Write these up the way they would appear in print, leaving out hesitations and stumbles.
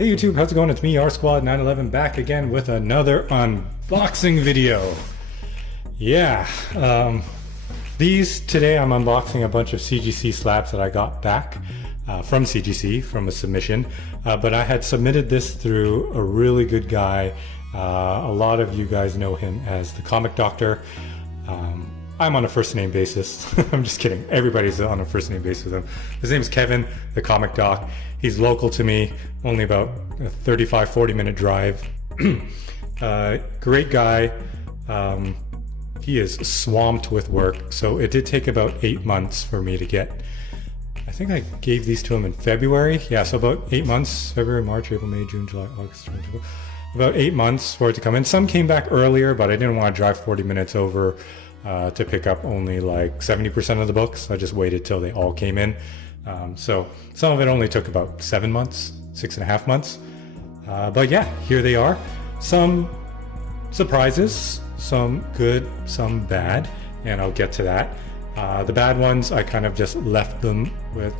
Hey YouTube, how's it going? It's me, R-Squad911, back again with another unboxing video. Yeah, today I'm unboxing a bunch of CGC slabs that I got back from CGC, from a submission. But I had submitted this through a really good guy. A lot of you guys know him as the Comic Doctor. I'm on a first name basis. I'm just kidding. Everybody's on a first name basis with him. His name is Kevin, the Comic Doc. He's local to me, only about a 35-40 minute drive. Great guy. He is swamped with work, so it did take about 8 months for me to get. I think I gave these to him in February. Yeah, so about 8 months. February, March, April, May, June, July, August, September. About 8 months for it to come in. Some came back earlier, but I didn't want to drive 40 minutes over to pick up only like 70% of the books. I just waited till they all came in. So some of it only took about 7 months, 6.5 months. But yeah, here they are. Some surprises, some good, some bad, and I'll get to that. The bad ones, I kind of just left them with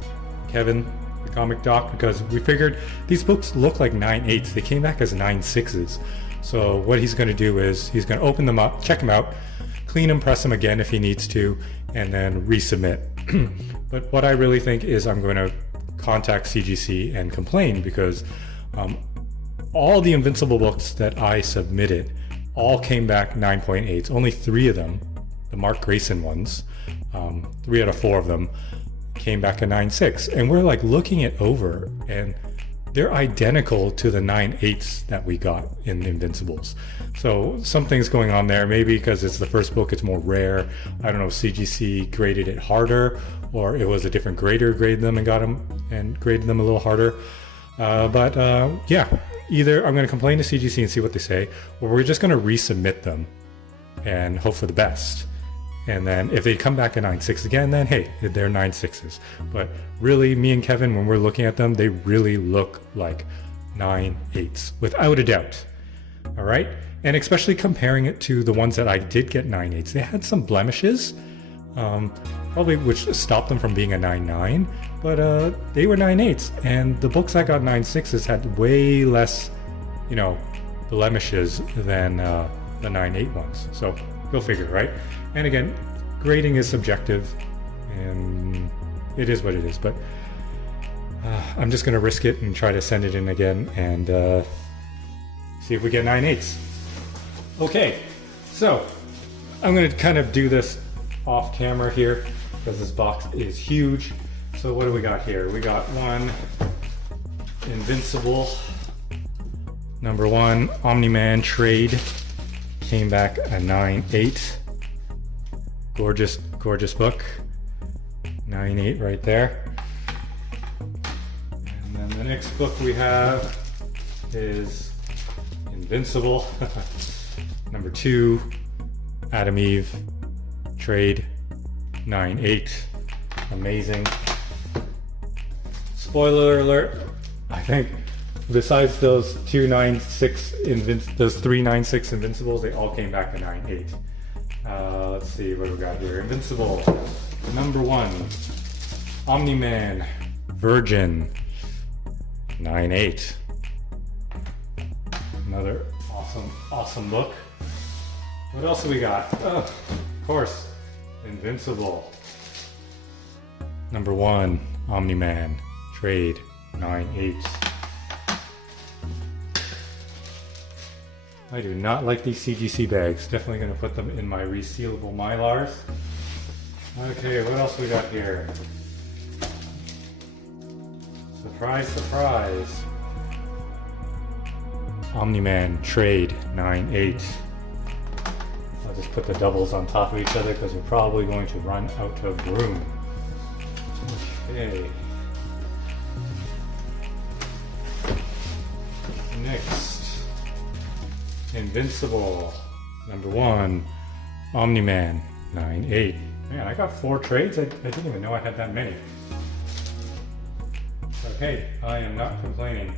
Kevin, the Comic Doc, because we figured these books look like 9/8s. They came back as 9/6s. So what he's going to do is he's going to open them up, check them out, clean them, press them again if he needs to, and then resubmit. But what I really think is I'm going to contact CGC and complain, because all the Invincible books that I submitted all came back 9.8s. Only 3 of them, the Mark Grayson ones, 3 out of 4 of them came back a 9.6. And we're like looking it over, and they're identical to the 9.8s that we got in Invincibles. So something's going on there. Maybe because it's the first book, it's more rare. I don't know if CGC graded it harder, or it was a different grader graded them and got them and graded them a little harder. Yeah, either I'm going to complain to CGC and see what they say, or we're just going to resubmit them and hope for the best. And then if they come back at 9.6 again, then hey, they're 9.6s. But really, me and Kevin, when we're looking at them, they really look like 9.8s, without a doubt. All right? And especially comparing it to the ones that I did get 9.8s. They had some blemishes, probably which stopped them from being a 9.9, but they were 9.8s. And the books I got 9.6s had way less, blemishes than the 9.8 ones. So go figure, right? And again, grading is subjective, and it is what it is. But I'm just going to risk it and try to send it in again and see if we get 9.8s. Okay, so I'm going to kind of do this off camera here because this box is huge. So what do we got here? We got one Invincible #1 Omni-Man trade. Came back a 9.8. Gorgeous, gorgeous book. 9.8 right there. And then the next book we have is Invincible #2 Adam Eve trade. 9.8. Amazing. Spoiler alert, I think besides those 2 9.6 those 3 9.6 Invincibles, they all came back to 9.8. Let's see what we got here. Invincible #1 Omni-Man Virgin 9.8. Another awesome book. What else do we got? Of course, Invincible #1 Omni-Man trade 9.8. I do not like these CGC bags. Definitely going to put them in my resealable Mylars. Okay, what else we got here? Surprise, surprise. Omni-Man trade 9.8. I'll just put the doubles on top of each other because we're probably going to run out of room. Okay. Next. Invincible #1 Omni-Man 9.8. Man, I got 4 trades. I didn't even know I had that many. Okay, I am not complaining.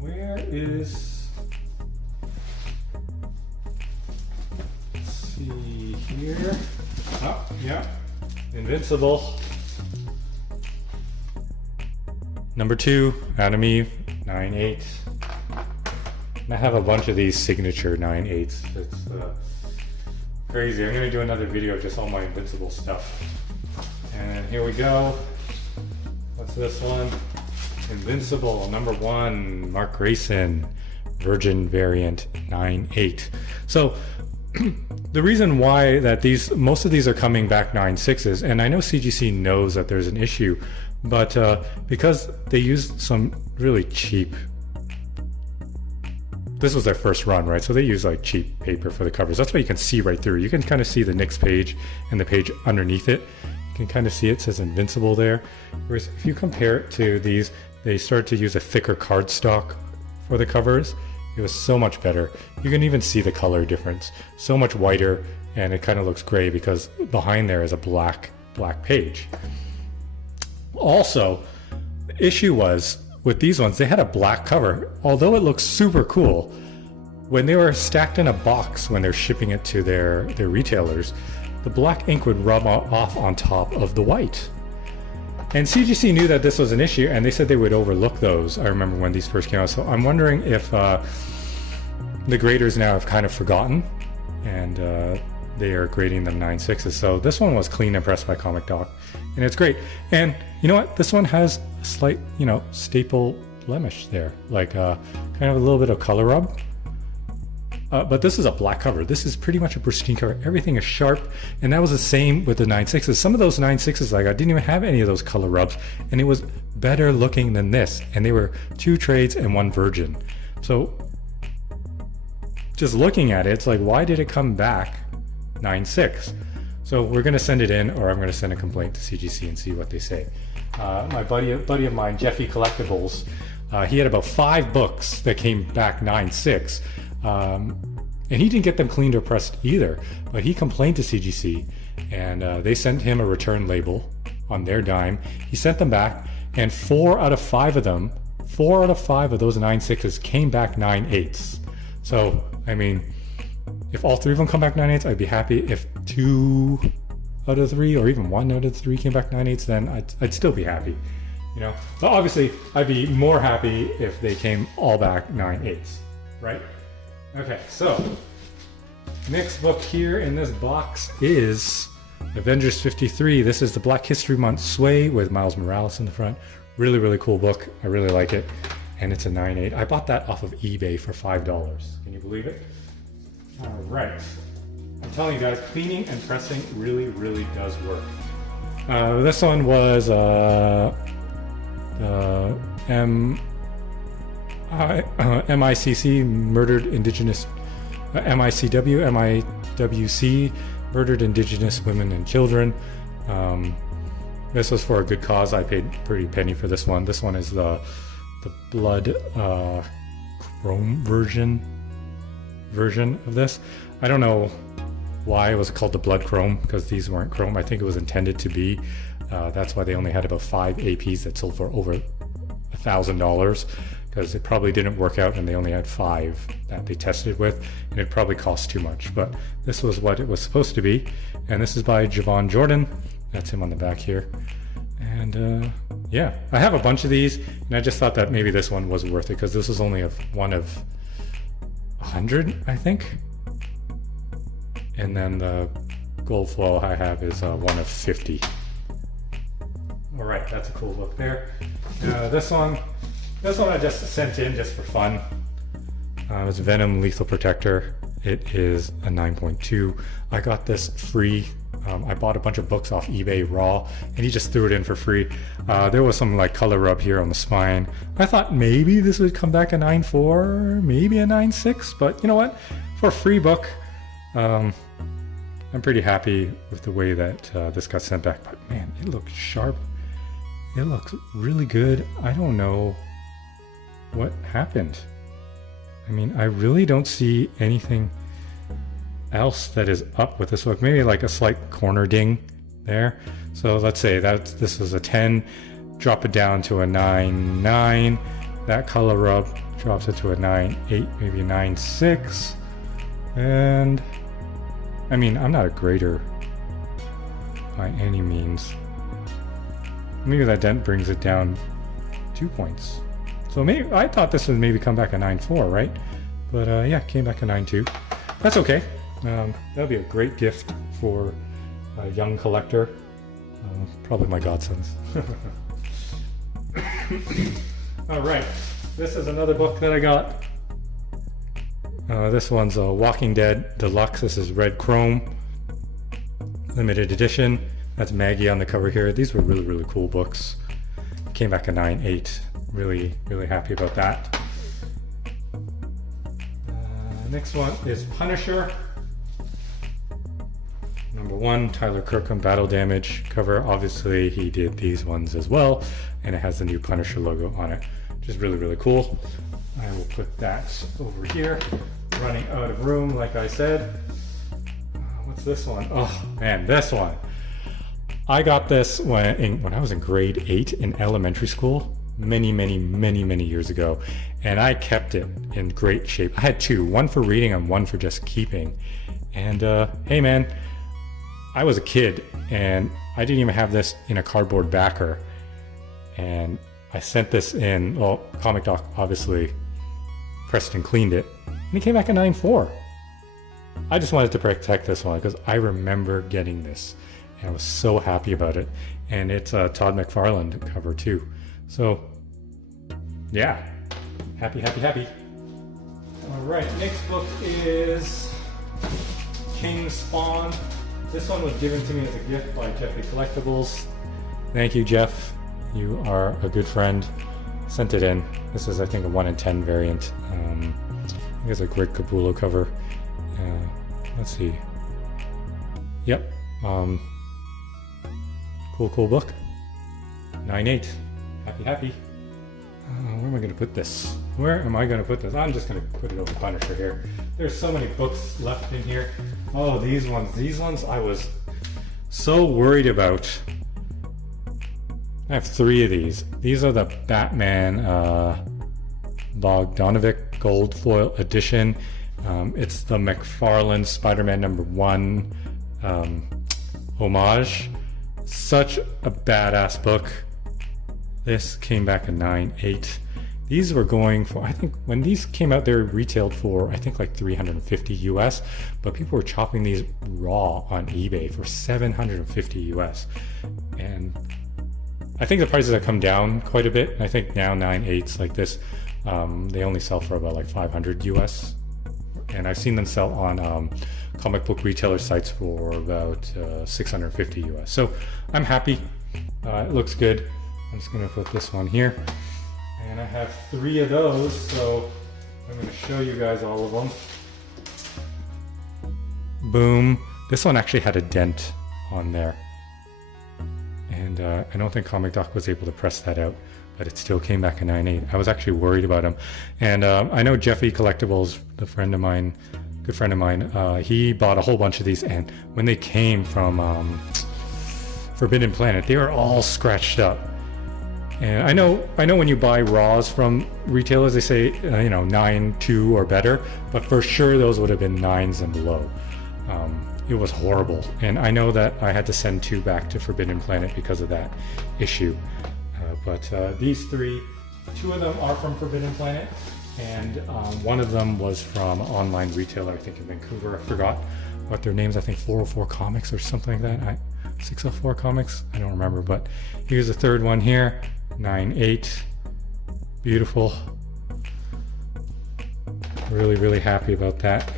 Where is... Let's see here. Oh, yeah. Invincible #2 Adam Eve 9/8. And I have a bunch of these signature 9/8s. It's crazy. I'm gonna do another video of just all my Invincible stuff. And here we go. What's this one? Invincible #1, Mark Grayson, Virgin variant 9/8. So the reason why that most of these are coming back 9/6s, and I know CGC knows that there's an issue, but because they used some really cheap, this was their first run, right? So they use like cheap paper for the covers. That's why you can see right through. You can kind of see the next page and the page underneath it. You can kind of see it says Invincible there. Whereas if you compare it to these, they started to use a thicker cardstock for the covers. It was so much better. You can even see the color difference. So much whiter, and it kind of looks gray because behind there is a black page. Also, the issue was with these ones, they had a black cover. Although it looks super cool, when they were stacked in a box when they're shipping it to their retailers, the black ink would rub off on top of the white. And CGC knew that this was an issue, and they said they would overlook those. I remember when these first came out. So I'm wondering if the graders now have kind of forgotten, and they are grading them 9/6s. So this one was clean and pressed by Comic Doc, and it's great. And you know what? This one has a slight, staple blemish there, like kind of a little bit of color rub. But this is a black cover. This is pretty much a pristine cover. Everything is sharp, and that was the same with the 9/6s. Some of those 9/6s I got didn't even have any of those color rubs, and it was better looking than this. And they were 2 trades and 1 virgin. So just looking at it, it's like, why did it come back 9/6? So we're gonna send it in, or I'm gonna send a complaint to CGC and see what they say. My buddy of mine, Jeffy Collectibles, he had about 5 books that came back 9/6. And he didn't get them cleaned or pressed either, but he complained to CGC, and they sent him a return label on their dime. He sent them back, and 4 out of 5 of those 9/6s came back 9/8s. So, I mean, if all 3 of them come back 9/8s, I'd be happy. If 2 out of 3, or even 1 out of 3 came back 9/8s, then I'd still be happy. But obviously, I'd be more happy if they came all back 9/8s, right? Okay, so next book here in this box is Avengers 53. This is the Black History Month Sway with Miles Morales in the front. Really, really cool book. I really like it. And it's a 9/8. I bought that off of eBay for $5. Can you believe it? All right. I'm telling you guys, cleaning and pressing really, really does work. This one was MICC, Murdered Indigenous, MIWC, Murdered Indigenous Women and Children. This was for a good cause. I paid a pretty penny for this one. This one is the blood chrome version of this. I don't know why it was called the blood chrome, because these weren't chrome. I think it was intended to be. That's why they only had about 5 APs that sold for over $1,000. Because it probably didn't work out, and they only had 5 that they tested with, and it probably cost too much. But this was what it was supposed to be, and this is by Javon Jordan. That's him on the back here. And yeah, I have a bunch of these, and I just thought that maybe this one was worth it, because this was only one of 100, I think. And then the gold flow I have is one of 50. All right, that's a cool look there. This one I just sent in just for fun. It's Venom Lethal Protector. It is a 9.2. I got this free. I bought a bunch of books off eBay raw, and he just threw it in for free. There was some like color rub here on the spine. I thought maybe this would come back a 9.4, maybe a 9.6, but you know what? For a free book, I'm pretty happy with the way that this got sent back. But man, it looks sharp. It looks really good. I don't know what happened. I mean, I really don't see anything else that is up with this book. Maybe like a slight corner ding there. So let's say that this is a 10, drop it down to a 9.9. That color rub drops it to a 9.8, maybe a 9.6. And I mean, I'm not a grader by any means. Maybe that dent brings it down 2 points. So maybe I thought this would maybe come back a 9.4, right? But yeah, came back a 9.2. That's okay. That'll be a great gift for a young collector. Probably my godsons. All right, this is another book that I got. This one's a Walking Dead Deluxe. This is red chrome, limited edition. That's Maggie on the cover here. These were really, really cool books. Came back a 9.8. Really, really happy about that. Next one is Punisher. Number 1, Tyler Kirkham, Battle Damage cover. Obviously, he did these ones as well, and it has the new Punisher logo on it, which is really, really cool. I will put that over here. Running out of room, like I said. What's this one? Oh man, this one. I got this when I was in grade 8 in elementary school, many years ago, and I kept it in great shape. I had 2, one for reading and one for just keeping. And hey man, I was a kid and I didn't even have this in a cardboard backer, and I sent this in. Well, Comic Doc obviously pressed and cleaned it, and it came back a 9.4. I just wanted to protect this one because I remember getting this and I was so happy about it. And it's a Todd McFarlane cover too. So yeah, happy. All right, next book is King Spawn. This one was given to me as a gift by Jeffy Collectibles. Thank you, Jeff. You are a good friend. Sent it in. This is, I think, a 1 in 10 variant. I think it's a Greg Capullo cover. Let's see. Yep. Cool book. 9.8. Happy. Where am I going to put this? I'm just going to put it over Punisher here. There's so many books left in here. Oh, these ones I was so worried about. I have 3 of these. These are the Batman Bogdanovic Gold Foil Edition. It's the McFarlane Spider-Man #1 homage. Such a badass book. This came back a 9.8. These were going for, I think when these came out, they were retailed for, I think like $350 US, but people were chopping these raw on eBay for $750 US. And I think the prices have come down quite a bit. I think now 9.8s like this, they only sell for about like 500 US. And I've seen them sell on comic book retailer sites for about 650 US. So I'm happy. It looks good. I'm just gonna put this one here. And I have 3 of those, so I'm gonna show you guys all of them. Boom. This one actually had a dent on there. And I don't think Comic Doc was able to press that out, but it still came back a 9.8. I was actually worried about him. And I know Jeffy Collectibles, good friend of mine, he bought a whole bunch of these, and when they came from Forbidden Planet, they were all scratched up. And I know when you buy raws from retailers, they say 9.2 or better, but for sure those would have been 9s and below. It was horrible, and I know that I had to send 2 back to Forbidden Planet because of that issue. But these 3, 2 of them are from Forbidden Planet, and one of them was from an online retailer, I think in Vancouver. I forgot what their names. I think 404 Comics or something like that. 604 Comics. I don't remember. But here's the 3rd one here. 9.8. Beautiful. Really happy about that.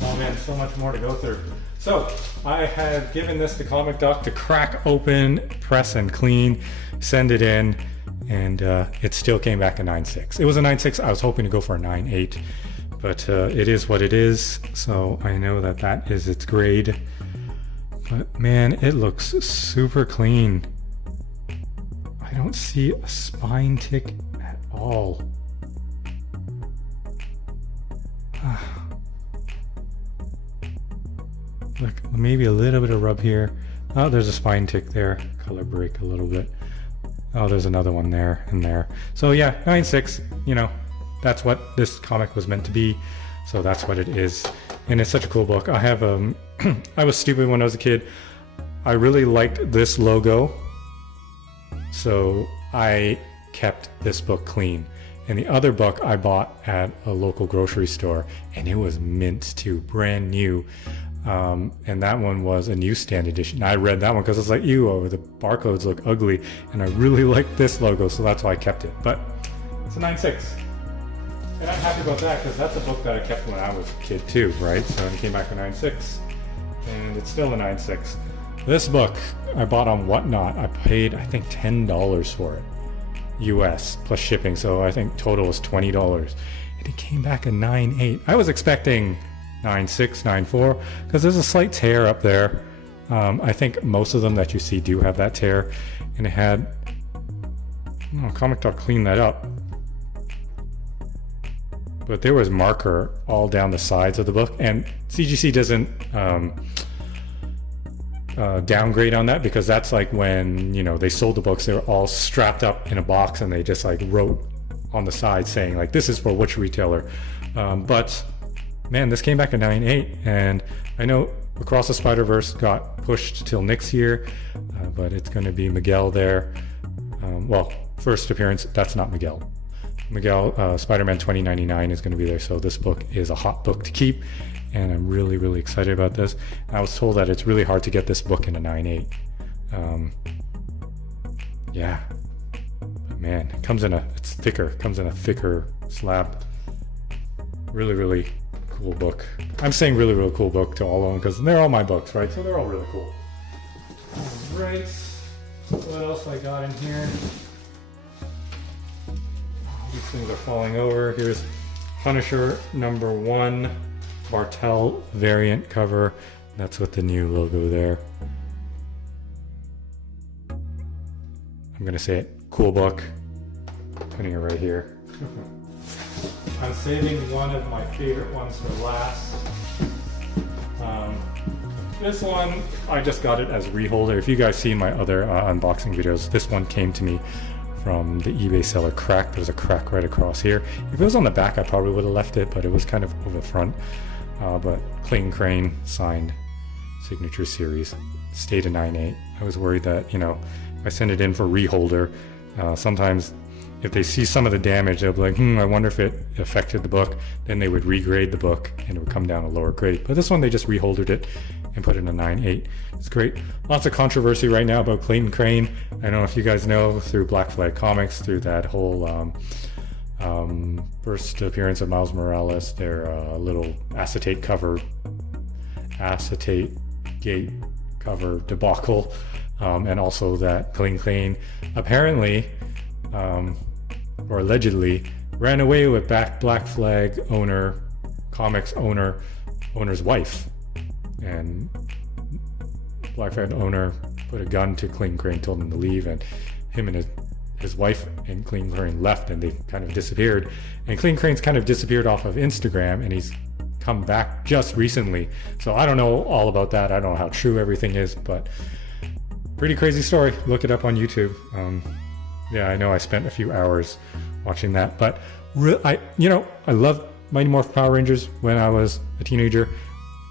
Oh man, so much more to go through. So I have given this to Comic Doc to crack open, press and clean, send it in, and it still came back a 9.6. It was a 9.6. I was hoping to go for a 9.8, but it is what it is. So I know that is its grade. But man, it looks super clean. I don't see a spine tick at all. Look, maybe a little bit of rub here. Oh, there's a spine tick there. Color break a little bit. Oh, there's another one there and there. So yeah, 9.6, that's what this comic was meant to be. So that's what it is. And it's such a cool book. I have, I was stupid when I was a kid. I really liked this logo. So I kept this book clean. And the other book I bought at a local grocery store, and it was mint too, brand new. And that one was a newsstand edition. I read that one because I was like, ew, the barcodes look ugly, and I really like this logo, so that's why I kept it. But it's a 9.6. And I'm happy about that because that's a book that I kept when I was a kid too, right? So it came back a 9.6, and it's still a 9.6. This book I bought on Whatnot. I paid, I think, $10 for it. US plus shipping, so I think total was $20, and it came back a 9.8. I was expecting 9.6, 9.4 because there's a slight tear up there. I think most of them that you see do have that tear, and it had, Comic Doc cleaned that up, but there was marker all down the sides of the book, and CGC doesn't downgrade on that because that's like when, you know, they sold the books, they were all strapped up in a box and they just like wrote on the side saying like, this is for which retailer. But man, this came back at 9.8, and I know Across the Spider-Verse got pushed till next year, but it's going to be Miguel there. Well, first appearance, that's not Miguel. Miguel, Spider-Man 2099 is going to be there, so this book is a hot book to keep, and I'm really, really excited about this. I was told that it's really hard to get this book in a 9.8. Yeah, but man, it comes in it's thicker, comes in a thicker slab. Really, really cool book. I'm saying really, really cool book to all of them because they're all my books, right? So they're all really cool. All right, what else I got in here? These things are falling over. Here's Punisher #1 Bartel variant cover. That's with the new logo there. I'm gonna say it. Cool book. Putting it right here. I'm saving one of my favorite ones for last. This one, I just got it as reholder. If you guys see my other unboxing videos, this one came to me from the eBay seller Crack. There's a crack right across here. If it was on the back, I probably would have left it, but it was kind of over the front. But Clayton Crane signed signature series, stayed a 9.8. I was worried that, you know, if I send it in for reholder, sometimes if they see some of the damage, they'll be like, I wonder if it affected the book. Then they would regrade the book and it would come down a lower grade. But this one, they just reholdered it and put it in a 9.8. It's great. Lots of controversy right now about Clayton Crane. I don't know if you guys know, through Black Flag Comics, through that whole first appearance of Miles Morales, their little acetate gate cover debacle, and also that Clayton Crane apparently, or allegedly, ran away with Black Flag comics owner's wife. And Black Flag owner put a gun to Clayton Crane, told him to leave, and him and his wife and Clayton Crane left, and they kind of disappeared. And Clayton Crane's kind of disappeared off of Instagram, and he's come back just recently. So I don't know all about that. I don't know how true everything is, but pretty crazy story. Look it up on YouTube. Yeah, I know I spent a few hours watching that, but I loved Mighty Morphin Power Rangers when I was a teenager.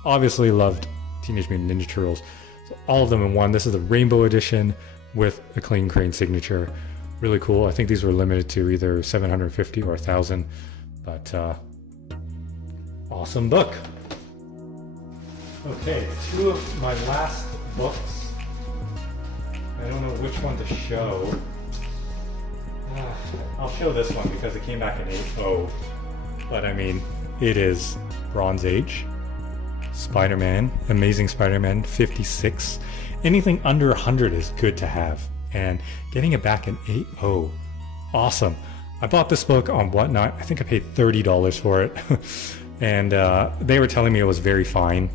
Obviously loved Teenage Mutant Ninja Turtles. So all of them in one. This is the Rainbow Edition with a Clayton Crane signature. Really cool. I think these were limited to either 750 or 1,000, but awesome book. Okay, two of my last books. I don't know which one to show. I'll show this one because it came back in 8.0, but I mean, it is Bronze Age. Spider-Man, Amazing Spider-Man 56. Anything under 100 is good to have, and getting it back in 8.0, awesome. I bought this book on Whatnot. I think I paid $30 for it, and they were telling me it was very fine,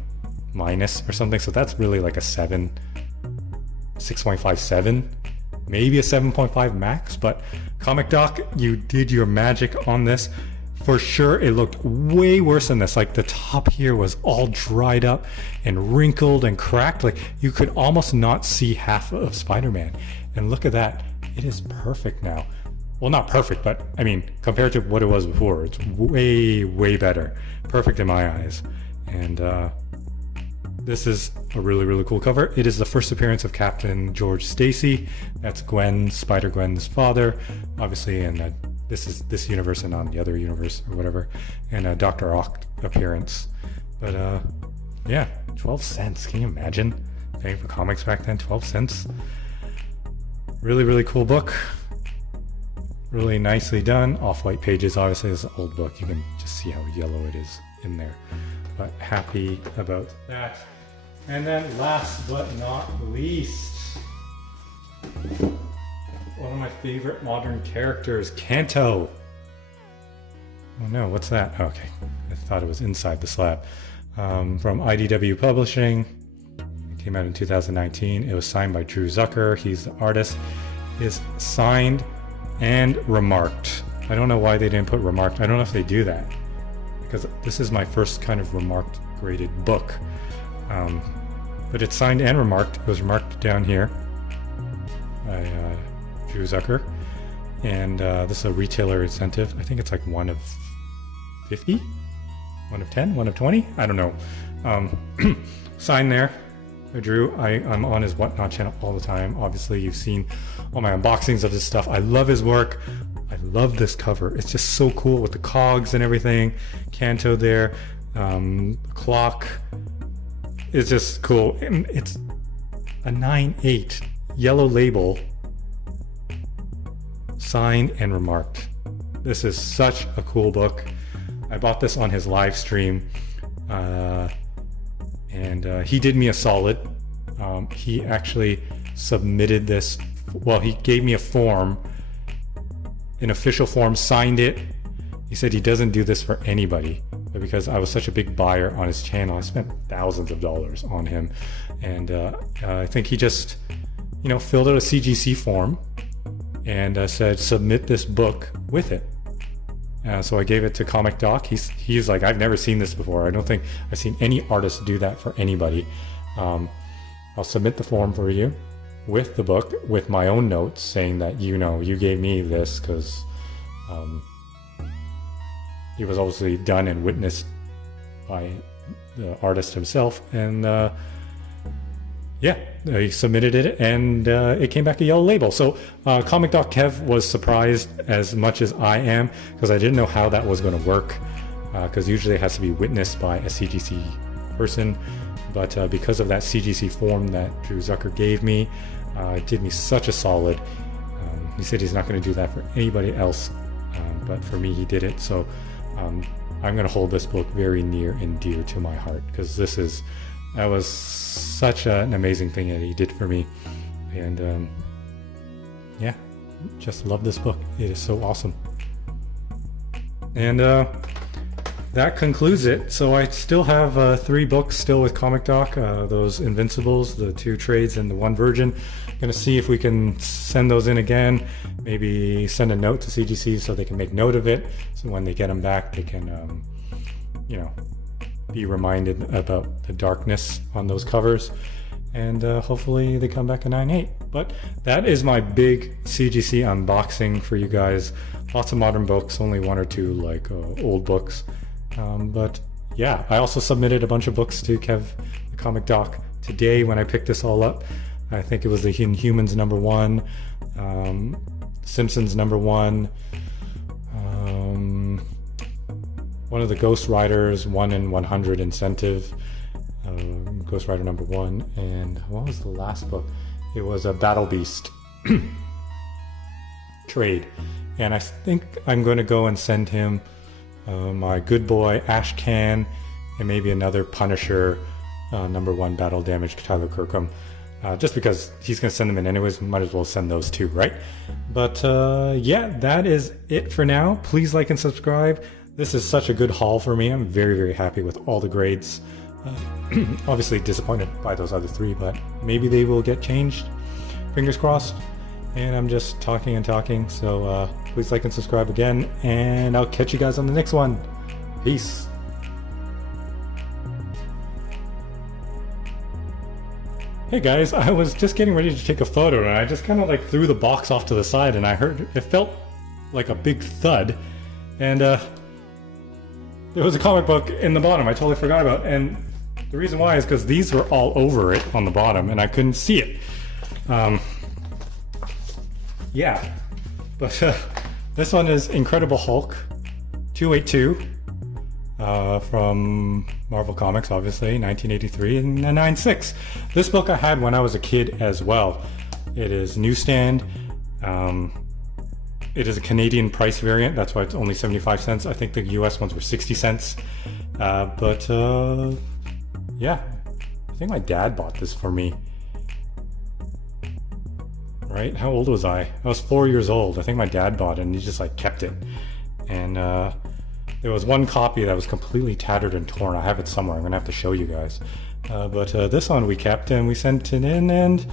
minus or something, so that's really like a 6.57, maybe a 7.5 max, but Comic Doc, you did your magic on this. For sure, it looked way worse than this. Like the top here was all dried up and wrinkled and cracked. Like you could almost not see half of Spider-Man. And look at that. It is perfect now. Well, not perfect, but I mean, compared to what it was before, it's way, way better. Perfect in my eyes. And this is a really, really cool cover. It is the first appearance of Captain George Stacy. That's Gwen, Spider-Gwen's father, obviously, and this is this universe and on the other universe or whatever, and a Dr. Oct appearance. But yeah, 12 cents. Can you imagine paying for comics back then? 12 cents. Really, really cool book. Really nicely done. Off-white pages. Obviously, it's an old book. You can just see how yellow it is in there. But happy about that. And then last but not least, one of my favorite modern characters, Canto. Oh no, what's that? Oh, okay, I thought it was inside the slab. From IDW Publishing. It came out in 2019. It was signed by Drew Zucker. He's the artist. Is signed and remarked. I don't know why they didn't put remarked. I don't know if they do that, because this is my first kind of remarked graded book. But it's signed and remarked. It was remarked down here by Drew Zucker. And this is a retailer incentive. I think it's like 1 of 50? 1 of 10? 1 of 20? I don't know. Signed there by Drew. I'm on his Whatnot channel all the time. Obviously, you've seen all my unboxings of this stuff. I love his work. I love this cover. It's just so cool with the cogs and everything. Canto there. Clock. It's just cool. And it's a 9/8 yellow label, signed and remarked. This is such a cool book. I bought this on his live stream, and he did me a solid. He actually submitted this. Well, he gave me a form, an official form, signed it. He said he doesn't do this for anybody, but because I was such a big buyer on his channel, I spent thousands of dollars on him. And I think he just, filled out a CGC form and said, submit this book with it. So I gave it to Comic Doc. He's like, I've never seen this before. I don't think I've seen any artist do that for anybody. I'll submit the form for you with the book, with my own notes saying that, you gave me this because it was obviously done and witnessed by the artist himself. And yeah, he submitted it, and it came back a yellow label. So Comic Doc Kev was surprised as much as I am, because I didn't know how that was going to work, because usually it has to be witnessed by a CGC person. But because of that CGC form that Drew Zucker gave me, it did me such a solid. He said he's not going to do that for anybody else, but for me he did it. So I'm going to hold this book very near and dear to my heart, because that was such an amazing thing that he did for me. And yeah, just love this book. It is so awesome. And that concludes it. So I still have 3 books still with Comic Doc, those Invincibles, the 2 trades and the 1 Virgin. Gonna see if we can send those in again, maybe send a note to CGC so they can make note of it, so when they get them back they can be reminded about the darkness on those covers, and hopefully they come back a 9/8. But that is my big CGC unboxing for you guys. Lots of modern books, only 1 or 2 like old books, but yeah, I also submitted a bunch of books to Kev the Comic Doc today when I picked this all up. I think it was the Inhumans #1, Simpsons #1, one of the Ghost Riders 1 in 100 incentive, Ghost Rider #1, and what was the last book? It was a Battle Beast trade, and I think I'm going to go and send him my Good Boy Ash Can, and maybe another Punisher #1 Battle Damage Tyler Kirkham. Just because he's going to send them in anyways, might as well send those too, right? But yeah, that is it for now. Please like and subscribe. This is such a good haul for me. I'm very, very happy with all the grades. Obviously disappointed by those other 3, but maybe they will get changed. Fingers crossed. And I'm just talking and talking. So please like and subscribe again, and I'll catch you guys on the next one. Peace. Hey guys, I was just getting ready to take a photo, and I just kind of like threw the box off to the side, and I heard it felt like a big thud, and there was a comic book in the bottom I totally forgot about, and The reason why is because these were all over it on the bottom and I couldn't see it. Yeah, but this one is Incredible Hulk 282 from Marvel Comics, obviously, 1983 and 96. This book I had when I was a kid as well. It is newsstand. It is a Canadian price variant, that's why it's only 75 cents. I think the US ones were 60 cents. Yeah, I think my dad bought this for me. Right? How old was I? I was 4 years old. I think my dad bought it and he just like kept it. And there was one copy that was completely tattered and torn. I have it somewhere. I'm gonna have to show you guys. But this one we kept and we sent it in and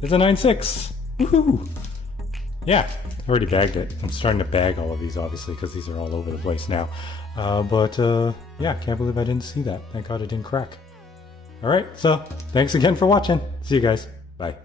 it's a 9.6. Woohoo! Yeah, I already bagged it. I'm starting to bag all of these obviously because these are all over the place now. Yeah, can't believe I didn't see that. Thank God it didn't crack. Alright, so thanks again for watching. See you guys. Bye.